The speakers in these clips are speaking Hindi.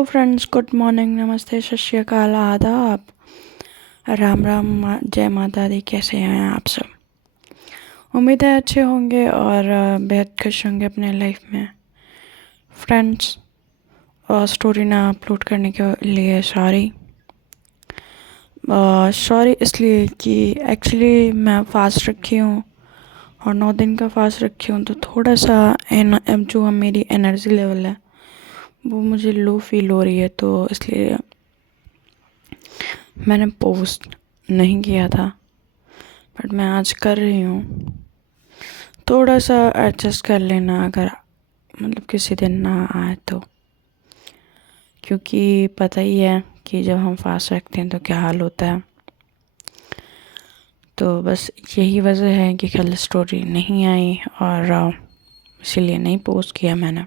हेलो फ्रेंड्स, गुड मॉर्निंग, नमस्ते, सत श्री अकाल, आदाब, राम राम, जय माता दी। कैसे हैं आप सब? उम्मीद है अच्छे होंगे और बेहद खुश होंगे अपने लाइफ में। फ्रेंड्स, स्टोरी ना अपलोड करने के लिए सॉरी। सॉरी इसलिए कि एक्चुअली मैं फास्ट रखी हूँ और 9 दिन का फास्ट रखी हूँ, तो थोड़ा सा जो मेरी एनर्जी लेवल है वो मुझे लो फील हो रही है, तो इसलिए मैंने पोस्ट नहीं किया था, बट मैं आज कर रही हूँ। थोड़ा सा एडजस्ट कर लेना अगर मतलब किसी दिन ना आए तो, क्योंकि पता ही है कि जब हम फास्ट रखते हैं तो क्या हाल होता है। तो बस यही वजह है कि कल स्टोरी नहीं आई और इसीलिए नहीं पोस्ट किया मैंने।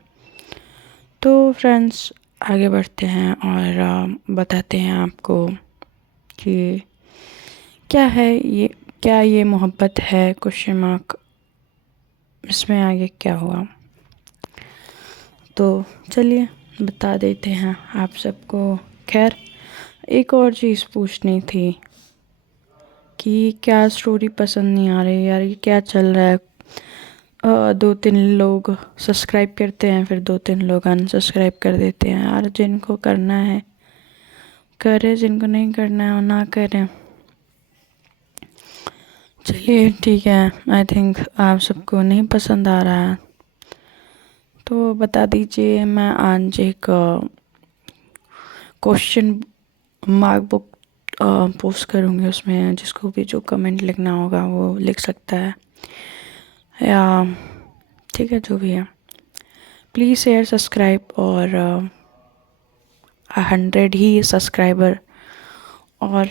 तो फ्रेंड्स, आगे बढ़ते हैं और बताते हैं आपको कि क्या है ये, क्या ये मोहब्बत है, क्वेश्चन मार्क, इसमें आगे क्या हुआ। तो चलिए बता देते हैं आप सबको। खैर, एक और चीज़ पूछनी थी कि क्या स्टोरी पसंद नहीं आ रही यार, ये क्या चल रहा है। 2-3 लोग सब्सक्राइब करते हैं, फिर 2-3 लोग अनसब्सक्राइब कर देते हैं यार। जिनको करना है करें, जिनको नहीं करना है वो ना करें। चलिए ठीक है, आई थिंक आप सबको नहीं पसंद आ रहा है तो बता दीजिए। मैं आज एक क्वेश्चन मार्क बुक पोस्ट करूँगी, उसमें जिसको भी जो कमेंट लिखना होगा वो लिख सकता है, या ठीक है जो भी है। प्लीज़ शेयर, सब्सक्राइब, और 100 ही सब्सक्राइबर और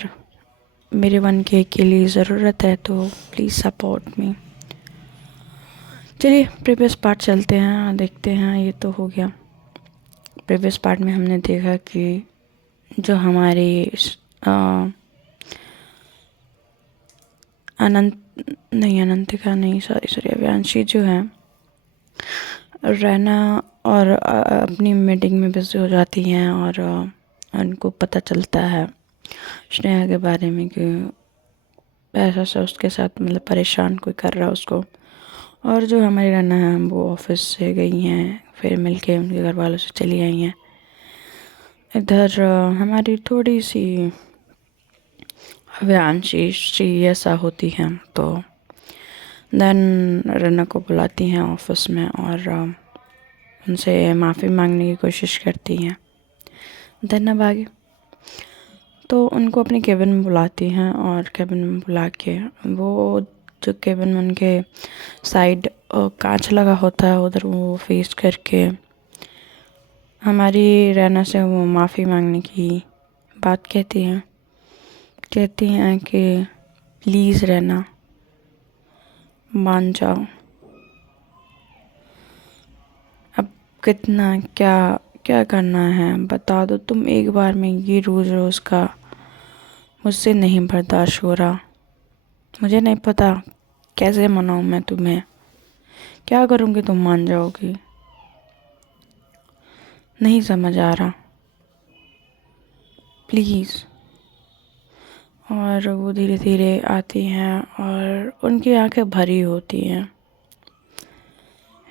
मेरे 1K के लिए ज़रूरत है, तो प्लीज़ सपोर्ट मी। चलिए प्रीवियस पार्ट चलते हैं, देखते हैं। ये तो हो गया। प्रीवियस पार्ट में हमने देखा कि जो हमारी अनंतिका नहीं, सॉरी अव्यांशी जो है, रैना और अपनी मीटिंग में बिजी हो जाती हैं और उनको पता चलता है स्नेहा के बारे में कि ऐसा सा उसके साथ मतलब परेशान कोई कर रहा है उसको। और जो हमारी रैना है वो ऑफिस से गई हैं, फिर मिलके उनके घर वालों से चली आई हैं। इधर हमारी थोड़ी सी अव्यांशी सीरियस होती हैं, तो देन रैना को बुलाती हैं ऑफिस में और उनसे माफ़ी मांगने की कोशिश करती हैं। देन अब आगे तो उनको अपने केबिन में बुलाती हैं और केबिन में बुला के वो जो केबिन में उनके साइड कांच लगा होता है उधर वो फेस करके हमारी रैना से वो माफ़ी मांगने की बात कहती हैं कि प्लीज़ रैना मान जाओ। अब कितना क्या क्या करना है बता दो तुम एक बार में, ये रोज़ रोज़ का मुझसे नहीं बर्दाश्त हो रहा। मुझे नहीं पता कैसे मनाऊँ मैं तुम्हें, क्या करूँगी तुम मान जाओगी, नहीं समझ आ रहा, प्लीज़। और वो धीरे धीरे आती हैं और उनकी आंखें भरी होती हैं।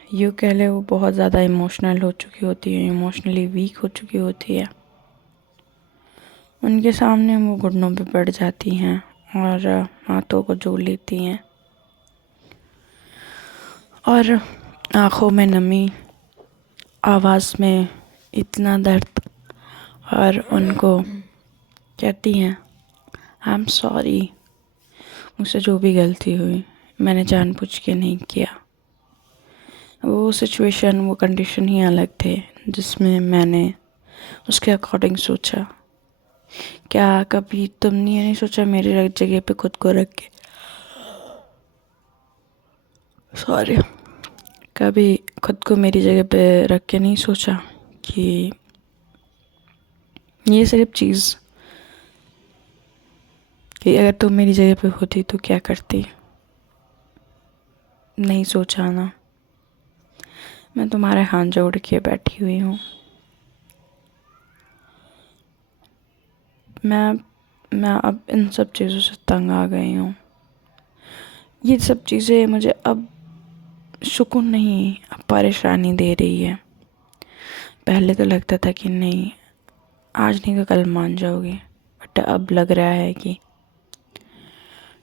यूँ कह ले वो बहुत ज़्यादा इमोशनल हो चुकी होती है, इमोशनली वीक हो चुकी होती है। उनके सामने वो घुटनों पे पड़ जाती हैं और हाथों को जोड़ लेती हैं और आँखों में नमी, आवाज़ में इतना दर्द, और उनको कहती हैं आई एम सॉरी, मुझसे जो भी गलती हुई मैंने जानबूझ के नहीं किया। वो सिचुएशन, वो कंडीशन ही अलग थे जिसमें मैंने उसके अकॉर्डिंग सोचा। क्या कभी तुमने ये नहीं सोचा मेरी जगह पे खुद को रख के, सॉरी, कभी खुद को मेरी जगह पे रख के नहीं सोचा कि ये सिर्फ चीज़ कि अगर तुम मेरी जगह पे होती तो क्या करती। नहीं सोचा ना। मैं तुम्हारे हाथ जोड़ के बैठी हुई हूँ। मैं मैं अब इन सब चीज़ों से तंग आ गई हूँ। ये सब चीज़ें मुझे अब सुकून नहीं, अब परेशानी दे रही है। पहले तो लगता था कि नहीं, आज नहीं तो कल मान जाओगी, बट अब लग रहा है कि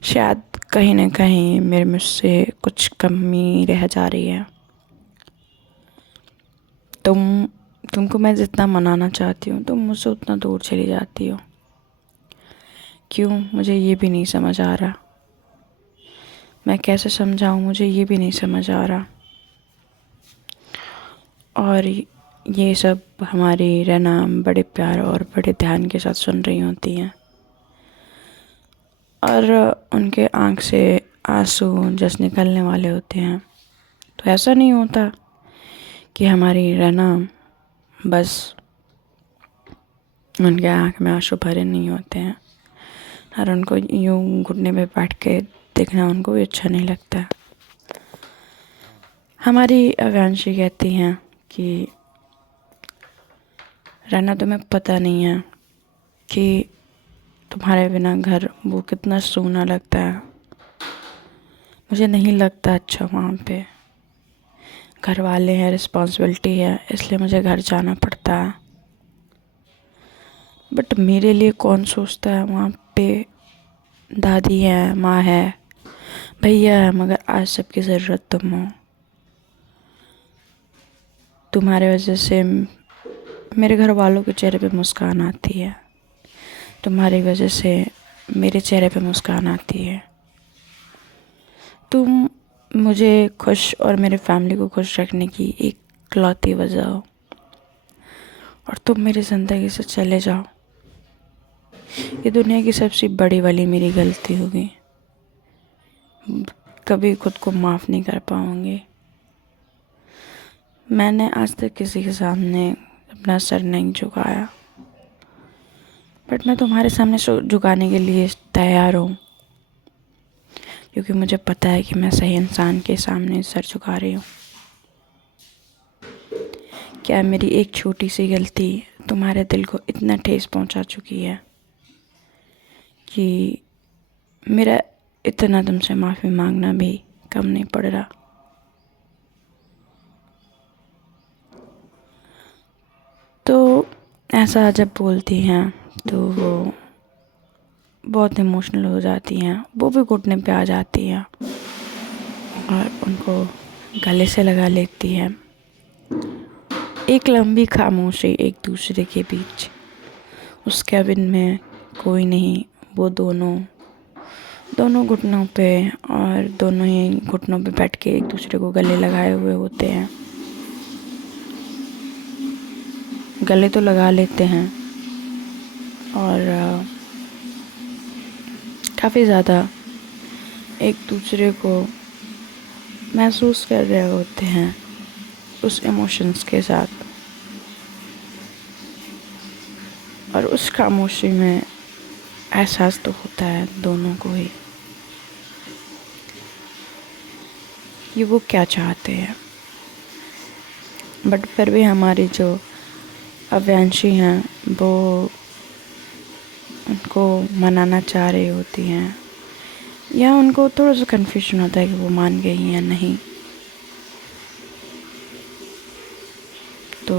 शायद कहीं ना कहीं मेरे मुझसे कुछ कमी रह जा रही है। तुमको मैं जितना मनाना चाहती हूँ तुम मुझसे उतना दूर चली जाती हो। क्यों, मुझे ये भी नहीं समझ आ रहा। मैं कैसे समझाऊँ, मुझे ये भी नहीं समझ आ रहा। और ये सब हमारी रहना बड़े प्यार और बड़े ध्यान के साथ सुन रही होती हैं, और उनके आँख से आंसू जैसे निकलने वाले होते हैं। तो ऐसा नहीं होता कि हमारी रहना बस उनके आँख में आंसू भरे नहीं होते हैं, और उनको यूं घुटने पे बैठ के देखना उनको भी अच्छा नहीं लगता। हमारी अव्यांशी कहती हैं कि रहना, तुम्हें पता नहीं है कि तुम्हारे बिना घर वो कितना सूना लगता है। मुझे नहीं लगता अच्छा वहाँ पे। घर वाले हैं, रिस्पॉन्सिबिलिटी है, इसलिए मुझे घर जाना पड़ता है। बट मेरे लिए कौन सोचता है वहाँ पे। दादी है, माँ है, भैया है, मगर आज सबकी ज़रूरत तुम हो। तुम्हारे वजह से मेरे घर वालों के चेहरे पे मुस्कान आती है। तुम्हारी वजह से मेरे चेहरे पे मुस्कान आती है। तुम मुझे खुश और मेरे फैमिली को खुश रखने की इकलौती वजह हो, और तुम मेरी ज़िंदगी से चले जाओ। ये दुनिया की सबसे बड़ी वाली मेरी गलती होगी। कभी खुद को माफ़ नहीं कर पाऊँगी। मैंने आज तक किसी के सामने अपना सर नहीं झुकाया, बट मैं तुम्हारे सामने झुकाने के लिए तैयार हूँ, क्योंकि मुझे पता है कि मैं सही इंसान के सामने सर झुका रही हूँ। क्या मेरी एक छोटी सी गलती तुम्हारे दिल को इतना ठेस पहुँचा चुकी है कि मेरा इतना तुमसे माफ़ी मांगना भी कम नहीं पड़ रहा। तो ऐसा जब बोलती हैं तो वो बहुत इमोशनल हो जाती हैं, वो भी घुटने पे आ जाती हैं और उनको गले से लगा लेती हैं। एक लंबी खामोशी एक दूसरे के बीच। उस कैबिन में कोई नहीं, वो दोनों घुटनों पे, और दोनों ही घुटनों पे बैठ के एक दूसरे को गले लगाए हुए होते हैं। गले तो लगा लेते हैं और काफ़ी ज़्यादा एक दूसरे को महसूस कर रहे होते हैं उस इमोशंस के साथ। और उस खामोशी में एहसास तो होता है दोनों को ही कि वो क्या चाहते हैं। बट फिर भी हमारी जो अव्यांशी हैं वो उनको मनाना चाह रही होती हैं, या उनको थोड़ा सा कन्फ्यूजन होता है कि वो मान गई या नहीं। तो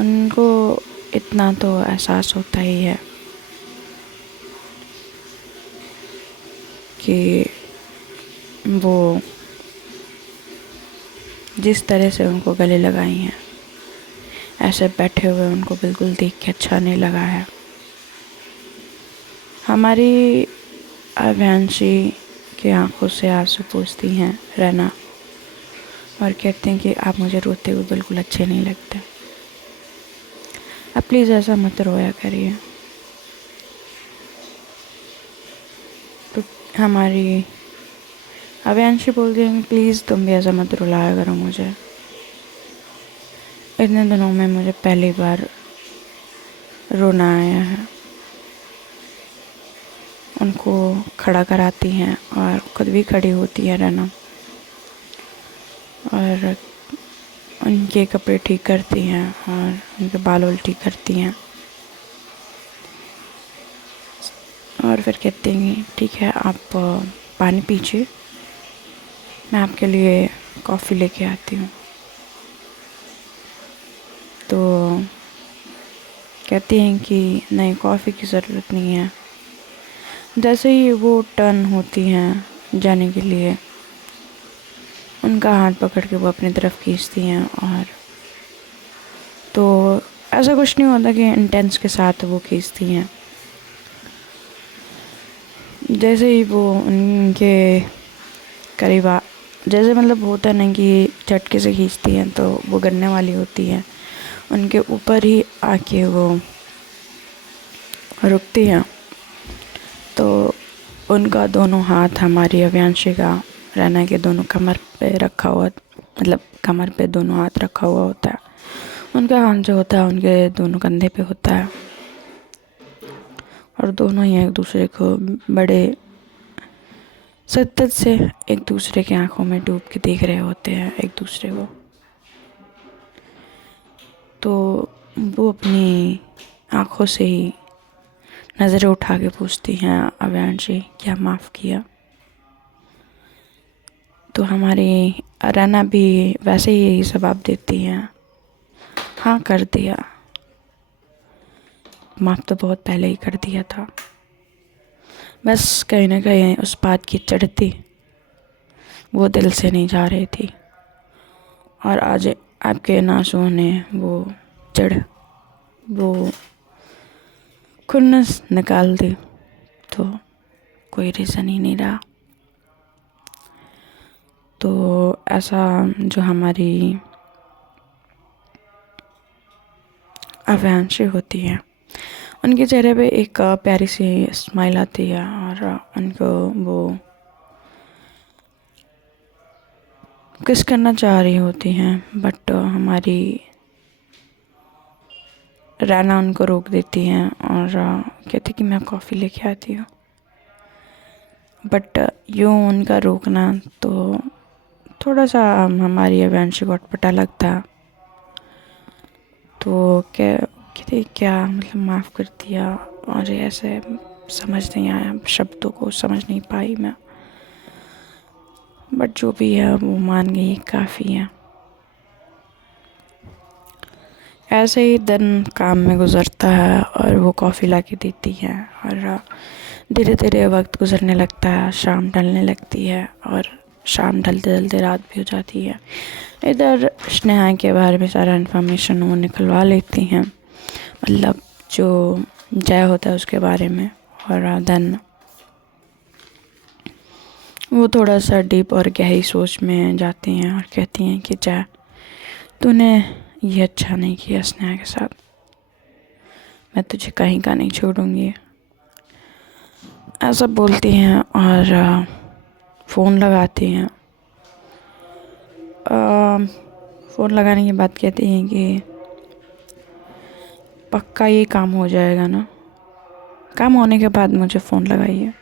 उनको इतना तो एहसास होता ही है कि वो जिस तरह से उनको गले लगाई हैं, ऐसे बैठे हुए उनको बिल्कुल देख के अच्छा नहीं लगा है। हमारी अव्यांशी की आंखों से आंसू पोंछती हैं रहना, और कहते हैं कि आप मुझे रोते हुए बिल्कुल अच्छे नहीं लगते। आप प्लीज़ ऐसा मत रोया करिए। तो हमारी अव्यांशी बोलती है प्लीज़ तुम भी ऐसा मत रुलाया करो मुझे। इतने दिनों में मुझे पहली बार रोना आया है। उनको खड़ा कराती हैं और खुद भी खड़ी होती है रहना, और उनके कपड़े ठीक करती हैं और उनके बाल ठीक करती हैं। और फिर कहते हैं कि ठीक है आप पानी पीजिए, मैं आपके लिए कॉफ़ी लेके आती हूँ। तो कहती हैं कि नहीं, कॉफ़ी की ज़रूरत नहीं है। जैसे ही वो टर्न होती हैं जाने के लिए, उनका हाथ पकड़ के वो अपनी तरफ खींचती हैं। और तो ऐसा कुछ नहीं होता कि इंटेंस के साथ वो खींचती हैं। जैसे ही वो उनके करीब जैसे मतलब होता है ना कि झटके से खींचती हैं तो वो गिरने वाली होती हैं, उनके ऊपर ही आके वो रुकती हैं। तो उनका दोनों हाथ हमारी अव्यांशी का रैना के दोनों कमर पे रखा हुआ, मतलब कमर पे दोनों हाथ रखा हुआ होता है। उनका हाथ जो होता है उनके दोनों कंधे पे होता है, और दोनों ही एक दूसरे को बड़े शिद्दत से एक दूसरे की आंखों में डूब के देख रहे होते हैं एक दूसरे को। तो वो अपनी आंखों से ही नज़रें उठा के पूछती हैं, अव्यांशी क्या माफ़ किया? तो हमारी रैना भी वैसे ही यही जवाब देती हैं, हाँ कर दिया, माफ़ तो बहुत पहले ही कर दिया था। बस कहीं ना कहीं उस बात की चढ़ती वो दिल से नहीं जा रही थी, और आज आपके नासुओं ने वो चढ़ वो खुन्नस निकाल दी। तो कोई रीज़न ही नहीं रहा। तो ऐसा जो हमारी अव्यांशी होती है, उनके चेहरे पे एक प्यारी सी स्माइल आती है, और उनको वो किस करना चाह रही होती हैं, बट हमारी रैना उनको रोक देती हैं और कहती कि मैं कॉफ़ी लेके आती हूँ। बट यूँ उनका रोकना तो थोड़ा सा हमारी अव्यांशी को अटपटा लगता। तो कहती क्या मतलब माफ़ कर दिया, और ऐसे समझ नहीं आया, शब्दों को समझ नहीं पाई मैं, बट जो भी है वो मान गई, काफ़ी है। ऐसे ही दिन काम में गुज़रता है और वो कॉफ़ी ला के देती है, और धीरे धीरे वक्त गुज़रने लगता है, शाम ढलने लगती है, और शाम ढलते ढलते रात भी हो जाती है। इधर स्नेहा के बारे में सारा इन्फॉर्मेशन वो निकलवा लेती हैं, मतलब जो जय होता है उसके बारे में। और देन वो थोड़ा सा डीप और गहरी सोच में जाती हैं और कहती हैं कि जय, तूने ये अच्छा नहीं किया स्नेहा के साथ, मैं तुझे कहीं का नहीं छोड़ूंगी, ऐसा बोलती हैं। और फ़ोन लगाती हैं। फ़ोन लगाने के बाद कहती हैं कि पक्का ये काम हो जाएगा ना, काम होने के बाद मुझे फ़ोन लगाइए,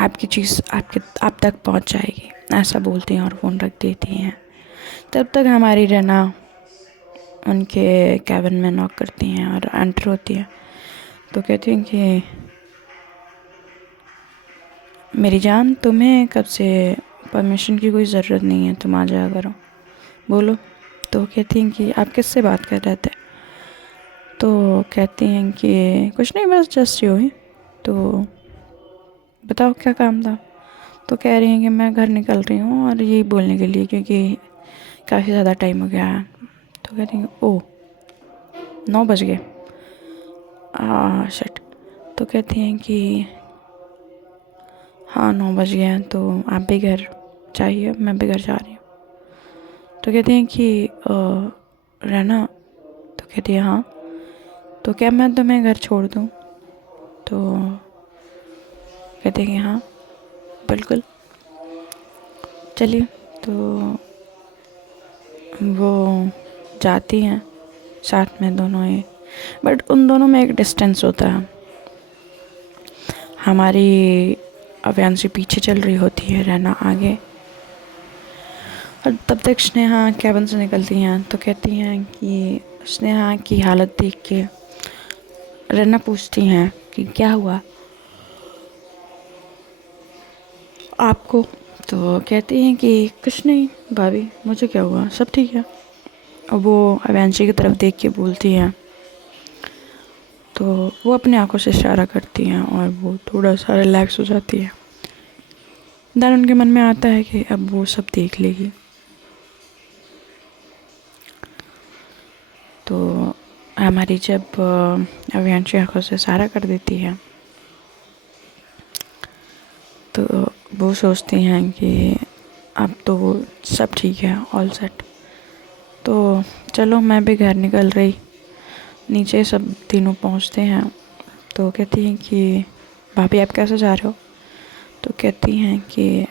आपकी चीज़ आप तक पहुंच जाएगी, ऐसा बोलती हैं और फ़ोन रख देती हैं। तब तक हमारी रैना उनके कैबिन में नॉक करती हैं और एंटर होती है। तो कहती हैं कि मेरी जान, तुम्हें कब से परमिशन की कोई ज़रूरत नहीं है, तुम आ जाया करो, बोलो। तो कहती हैं कि आप किससे बात कर रहे थे? तो कहती हैं कि कुछ नहीं, बस जस्ट यूँ ही। तो बताओ क्या काम था? तो कह रही हैं कि मैं घर निकल रही हूँ और यही बोलने के लिए, क्योंकि काफ़ी ज़्यादा टाइम हो गया है। तो कहती हैं ओह 9 बज गए, शिट। तो कहती हैं कि हाँ 9 बज गए हैं, तो आप भी घर चाहिए, मैं भी घर जा रही हूँ। तो कहती हैं कि रहना? तो कहती है हाँ। तो क्या मैं तुम्हें घर छोड़ दूँ? तो कहते हैं कि हाँ बिल्कुल, चलिए। तो वो जाती हैं साथ में दोनों ही, बट उन दोनों में एक डिस्टेंस होता है। हमारी अव्यांशी पीछे चल रही होती है, रहना आगे। और तब तक स्नेहा कैबिन से निकलती हैं तो कहती हैं कि स्नेहा की हालत देख के रना पूछती हैं कि क्या हुआ आपको। तो कहती हैं कि कुछ नहीं भाभी, मुझे क्या हुआ, सब ठीक है। और वो अवैंशी की तरफ देख के बोलती हैं, तो वो अपने आंखों से इशारा करती हैं और वो थोड़ा सा रिलैक्स हो जाती है। देन उनके मन में आता है कि अब वो सब देख लेगी। तो हमारी जब अवैंशी आंखों से इशारा कर देती है तो वो सोचती हैं कि अब तो वो सब ठीक है, ऑल सेट। तो चलो मैं भी घर निकल रही। नीचे सब तीनों पहुंचते हैं तो कहती हैं कि भाभी आप कैसे जा रहे हो। तो कहती हैं कि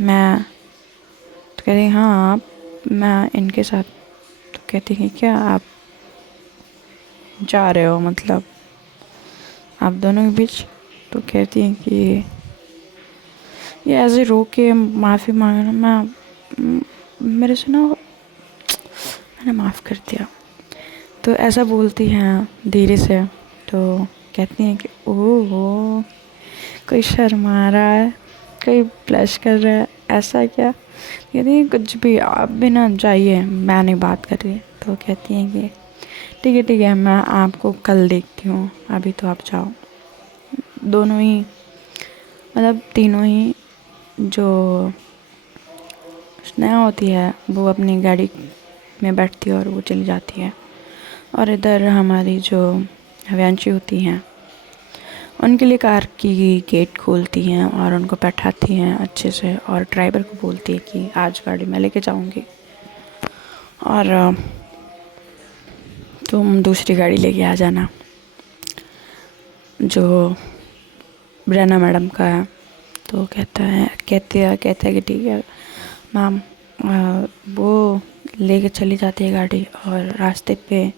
मैं, तो कहती हैं हाँ आप, मैं इनके साथ। तो कहती हैं क्या आप जा रहे हो, मतलब आप दोनों के बीच। तो कहती हैं कि ये ऐसे रो के माफ़ी मांगना, मेरे से ना मैंने माफ़ कर दिया। तो ऐसा बोलती हैं धीरे से। तो कहती हैं कि ओह कोई शर्मा रहा है, कोई ब्लश कर रहा है, ऐसा क्या। कहती हैं कुछ भी, आप भी ना जाइए, मैं नहीं बात कर रही। तो कहती हैं कि ठीक है मैं आपको कल देखती हूँ, अभी तो आप जाओ। दोनों ही, मतलब तीनों ही जो स्नेहा होती है वो अपनी गाड़ी में बैठती है और वो चली जाती है। और इधर हमारी जो हव्यांशी होती हैं उनके लिए कार की गेट खोलती हैं और उनको बैठाती हैं अच्छे से और ड्राइवर को बोलती है कि आज गाड़ी मैं लेके जाऊंगी और तुम दूसरी गाड़ी लेके आ जाना जो रैना मैडम का है। तो कहते हैं कि ठीक है मैम। वो लेके चली जाती है गाड़ी और रास्ते पे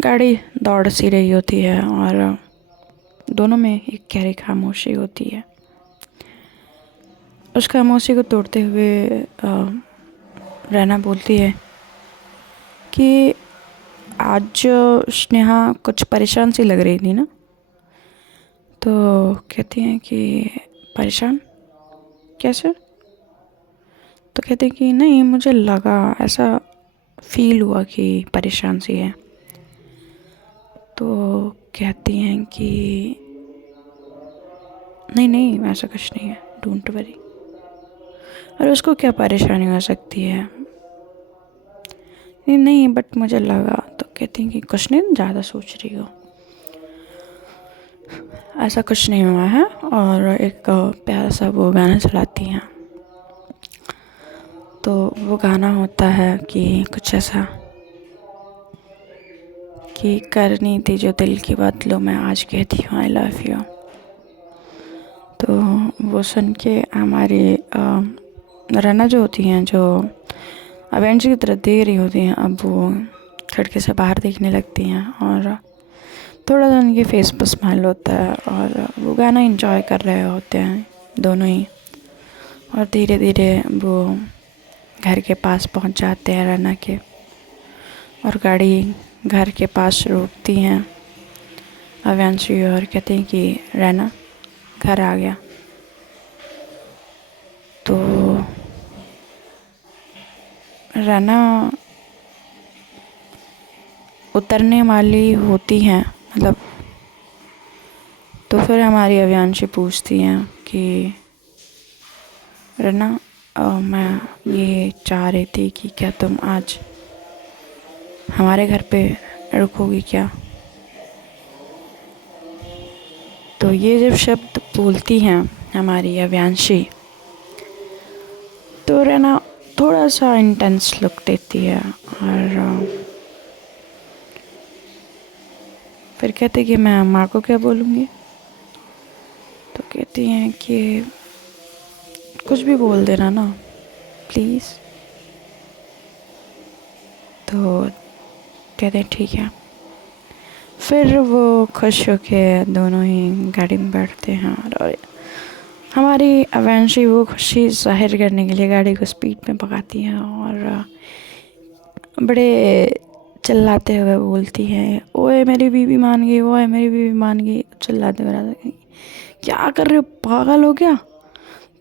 गाड़ी दौड़ सी रही होती है और दोनों में एक गहरी खामोशी होती है। उस खामोशी को तोड़ते हुए रैना बोलती है कि आज स्नेहा कुछ परेशान सी लग रही थी ना। तो कहती हैं कि परेशान कैसे। तो कहते हैं कि नहीं, मुझे लगा, ऐसा फील हुआ कि परेशान सी है। तो कहती हैं कि नहीं ऐसा कुछ नहीं है, डोंट वरी। और उसको क्या परेशानी हो सकती है। नहीं बट मुझे लगा। तो कहती हैं कि कुछ नहीं, ज़्यादा सोच रही हो, ऐसा कुछ नहीं हुआ है। और एक प्यारा सा वो गाना चलाती हैं। तो वो गाना होता है कि कुछ ऐसा कि करनी थी जो दिल की बात, लो मैं आज कहती हूँ आई लव यू। तो वो सुन के हमारी रना जो होती हैं, जो अवेंजर की तरफ देख रही होती हैं, अब वो खिड़की से बाहर देखने लगती हैं और थोड़ा सा उनके फेस पर स्माइल होता है और वो गाना एंजॉय कर रहे होते हैं दोनों ही। और धीरे धीरे वो घर के पास पहुंच जाते हैं रना के और गाड़ी घर के पास रोकती हैं अव्यांशी और कहते हैं कि रना घर आ गया। तो रना उतरने वाली होती हैं, मतलब तो फिर हमारी अव्यांशी पूछती हैं कि रना मैं ये चाह रही थी कि क्या तुम आज हमारे घर पे रुकोगी क्या। तो ये जब शब्द बोलती हैं हमारी अव्यांशी तो रना थोड़ा सा इंटेंस लुक देती है और फिर कहते कि मैं माँ को क्या बोलूँगी। तो कहती हैं कि कुछ भी बोल देना ना प्लीज़। तो कहते हैं ठीक है। फिर वो खुश होके दोनों ही गाड़ी में बैठते हैं और हमारी अवैंशी वो खुशी जाहिर करने के लिए गाड़ी को स्पीड में भगाती हैं और बड़े चिल्लाते हुए बोलती है, ओए मेरी बीवी मान गई, ओए मेरी बीवी मान गई, चिल्लाते हुए रहते हैं, क्या कर रहे हो, पागल हो क्या?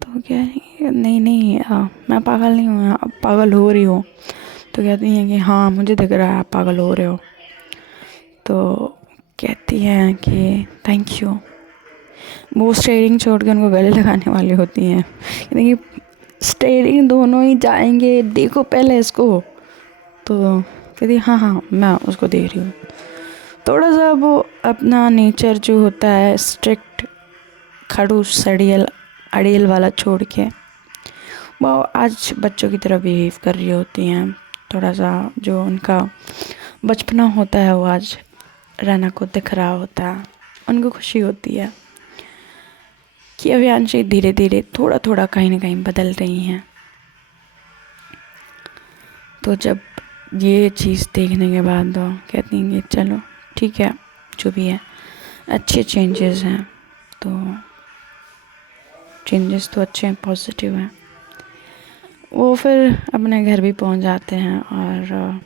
तो क्या है, नहीं नहीं मैं पागल नहीं हूँ, आप पागल हो रही हो। तो कहती हैं कि हाँ मुझे दिख रहा है आप पागल हो रहे हो। तो कहती हैं कि थैंक यू। वो स्टेयरिंग छोड़ के उनको गले लगाने वाली होती हैं, कहती स्टेयरिंग दोनों ही जाएंगे, देखो पहले इसको। तो कहती हाँ हाँ मैं उसको देख रही हूँ। थोड़ा सा वो अपना नेचर जो होता है स्ट्रिक्ट, खड़ूस सड़ियल अड़ियल वाला छोड़ के वो आज बच्चों की तरह बिहेव कर रही होती हैं। थोड़ा सा जो उनका बचपना होता है वो आज रैना को दिख रहा होता है। उनको खुशी होती है कि अवियांशी धीरे धीरे थोड़ा थोड़ा कहीं ना कहीं बदल रही हैं। तो जब ये चीज़ देखने के बाद तो कहती हैं कि चलो ठीक है, जो भी है अच्छे चेंजेस हैं, तो चेंजेस तो अच्छे हैं, पॉजिटिव हैं। वो फिर अपने घर भी पहुंच जाते हैं और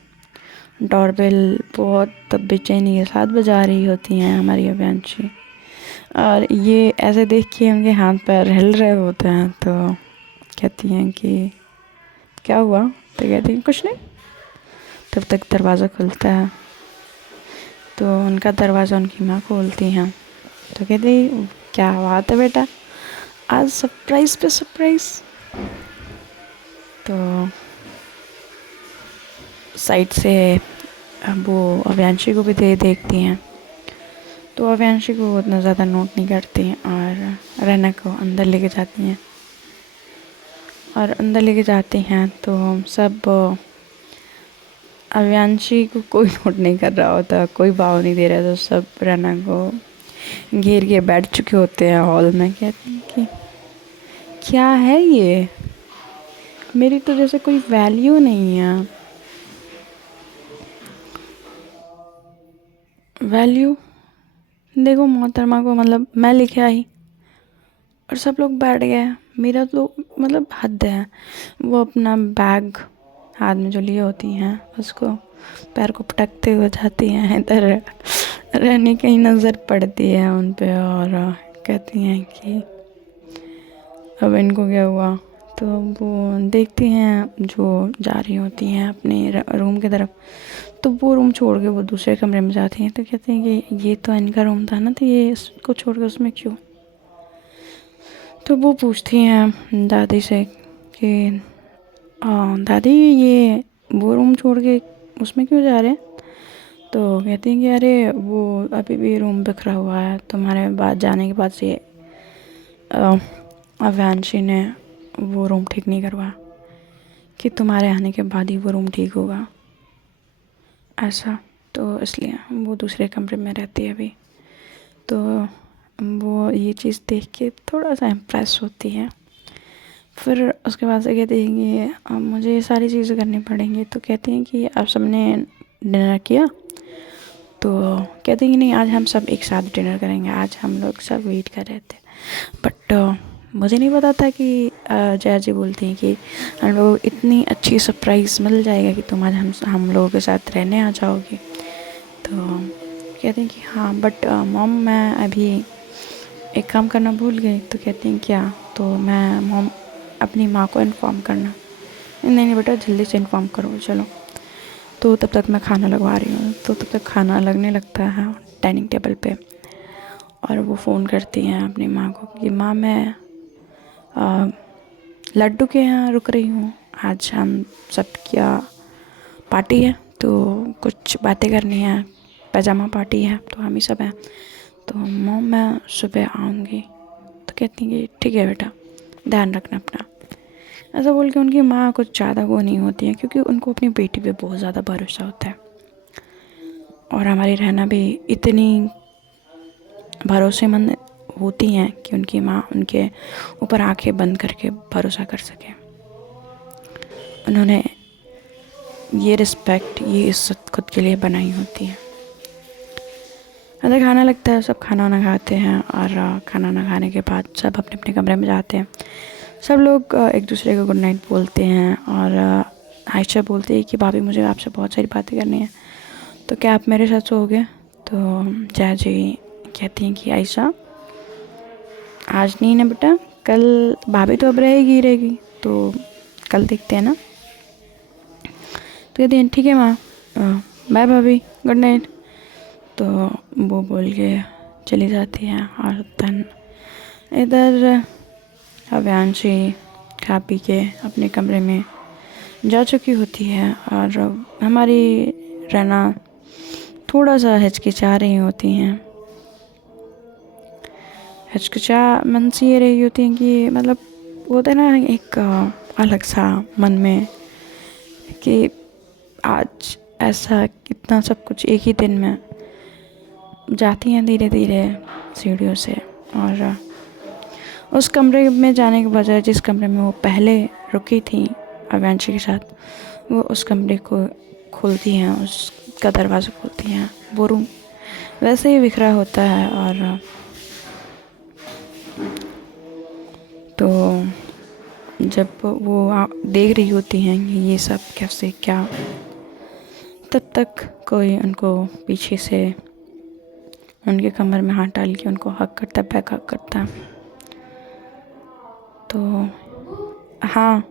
डोरबेल बहुत बेचैनी के साथ बजा रही होती हैं हमारी अवियांशी। और ये ऐसे देख के उनके हाथ पैर हिल रहे होते हैं। तो कहती हैं कि क्या हुआ? तो कहती हैं कुछ नहीं। तब तक दरवाज़ा खुलता है, तो उनका दरवाज़ा उनकी माँ खोलती हैं। तो कहती क्या बात है बेटा, आज सरप्राइज़ पे सरप्राइज़। तो साइड से वो अवियांशी को भी देखती हैं। तो अवियांशी को उतना ज़्यादा नोट नहीं करती और रैना को अंदर लेके जाती हैं। और अंदर लेके जाती हैं तो सब अवियांशी को कोई नोट नहीं कर रहा होता, कोई भाव नहीं दे रहा, तो सब रैना को घेर के बैठ चुके होते हैं हॉल में। कहते हैं कि क्या है ये, मेरी तो जैसे कोई वैल्यू नहीं है। वैल्यू देखो मोहतरमा को, मतलब मैं लेके आई और सब लोग बैठ गए, मेरा तो मतलब हद है। वो अपना बैग हाथ में जो लिए होती हैं उसको पैर को पटकते हुए जाती हैं। इधर रहने की नज़र पड़ती है उन पे और कहती हैं कि अब इनको क्या हुआ। तो वो देखती हैं जो जा रही होती हैं अपने रूम की तरफ, तो वो रूम छोड़ के वो दूसरे कमरे में जाती हैं। तो कहती हैं कि ये तो इनका रूम था ना, तो ये इसको छोड़ के उसमें क्यों? तो वो पूछती हैं दादी से कि दादी ये वो रूम छोड़ के उसमें क्यों जा रहे हैं? तो कहती हैं कि अरे वो अभी भी रूम बिखरा हुआ है, तुम्हारे बाद जाने के बाद से अवियांशी ने वो रूम ठीक नहीं करवाया, कि तुम्हारे आने के बाद ही वो रूम ठीक होगा ऐसा। तो इसलिए वो दूसरे कमरे में रहती है अभी। तो वो ये चीज़ देख के थोड़ा सा इम्प्रेस होती है। फिर उसके बाद से कहती हैं कि अब मुझे ये सारी चीज़ें करनी पड़ेंगी। तो कहती हैं कि आप सबने डिनर किया? तो कहते हैं कि नहीं, आज हम सब एक साथ डिनर करेंगे, आज हम लोग सब वेट कर रहे थे। बट मुझे नहीं पता था कि जया जी बोलती हैं कि हम लोग इतनी अच्छी सरप्राइज़ मिल जाएगा कि तुम आज हम लोगों के साथ रहने आ जाओगी। तो कहते हैं कि हाँ बट मॉम मैं अभी एक काम करना भूल गई। तो कहती हैं क्या? तो मैं मॉम अपनी माँ को इन्फॉर्म करना। नहीं नहीं बेटा जल्दी से इन्फॉर्म करो चलो। तो तब तक मैं खाना लगवा रही हूँ। तो तब तक खाना लगने लगता है डाइनिंग टेबल पे और वो फ़ोन करती हैं अपनी माँ को कि माँ मैं लड्डू के यहाँ रुक रही हूँ, आज हम सब क्या पार्टी है, तो कुछ बातें करनी है, पैजामा पार्टी है, तो हम ही सब हैं, तो मॉम मैं सुबह आऊँगी। तो कहती हैं कि ठीक है बेटा ध्यान रखना अपना। ऐसा बोल के उनकी माँ कुछ ज़्यादा वो नहीं होती है, क्योंकि उनको अपनी बेटी पे बहुत ज़्यादा भरोसा होता है। और हमारी रहना भी इतनी भरोसेमंद होती हैं कि उनकी माँ उनके ऊपर आंखें बंद करके भरोसा कर सके। उन्होंने ये रिस्पेक्ट, ये इज्जत खुद के लिए बनाई होती है। अगर खाना लगता है, सब खाना वाना खाते हैं और खाना वाना खाने के बाद सब अपने अपने कमरे में जाते हैं। सब लोग एक दूसरे को गुड नाइट बोलते हैं और आयशा बोलती है कि भाभी मुझे आपसे बहुत सारी बातें करनी है। तो क्या आप मेरे साथ सोओगे? तो जया जी कहती हैं कि आयशा आज नहीं ना बेटा, कल भाभी तो अब रहेगी ही रहेगी, तो कल देखते हैं ना। तो कहती हैं ठीक है माँ, बाय भाभी, गुड नाइट। तो वो बोल के चली जाती है। और तन इधर अव्यांशी खा पी के अपने कमरे में जा चुकी होती है और हमारी रना थोड़ा सा हिचकिचा रही होती हैं। हिचकिचा मन से ये रही होती हैं कि मतलब होता है ना एक अलग सा मन में कि आज ऐसा इतना सब कुछ एक ही दिन में। जाती हैं धीरे धीरे सीढ़ियों से और उस कमरे में जाने के बजाय जिस कमरे में वो पहले रुकी थी अव्यांशी के साथ, वो उस कमरे को खोलती हैं, उसका दरवाज़ा खोलती हैं। वो रूम वैसे ही बिखरा होता है और तो जब वो देख रही होती हैं कि ये सब कैसे क्या, तब तक कोई उनको पीछे से उनके कमर में हाथ डाल के उनको हक करता, बैक हक करता। तो हाँ,